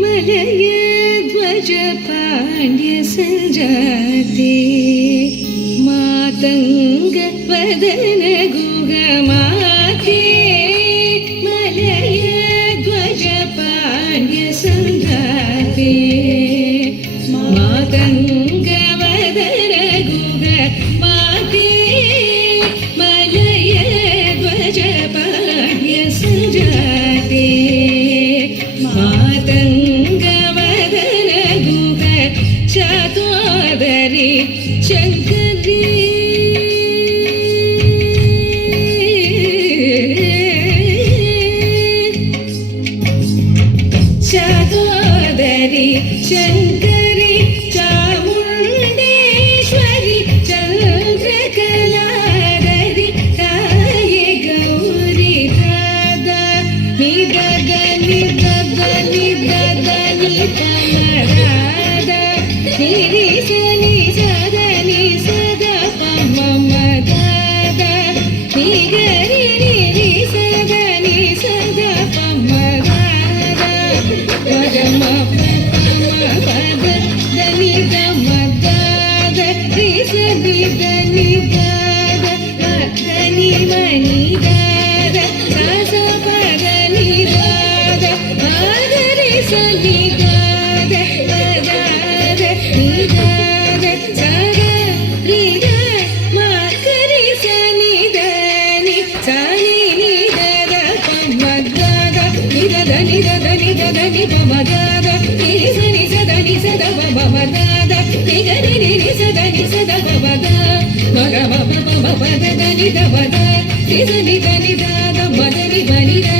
Malay ध्वज पाण्ड्य सञ्जाते मातङ्ग वदन गुहमाते Malay ध्वज पाण्ड्य सञ्जाते मातङ्ग वदन गुहमाते Malay ध्वज पाण्ड्य सञ्जाते मातङ्गवदन गुह चातोदरी शङ्करी चातोदरी शङ्करी चामुण्डेश्वरी चन्द्रकलाधरी ताये गौरी दादा निदद निदद निदद निपमरादा निरिस निसद निसद पममदादा निगरि निरिसद निसद पमदादा पदम पद दनि दमदाद रिस निद निदाद मदनि मनिदाद सस पद निदाद आदरि सनिदाद पदाद निदाद सग रिद माकरि सनिदनि सनि निदद पमदाद निदद निदद निदद निपमदाद निरिस निसद निसद पमदाद निगरि निरिसद निसद पमदा मग पद దని దవద నిజ నిద నిదాద మదని బనిదా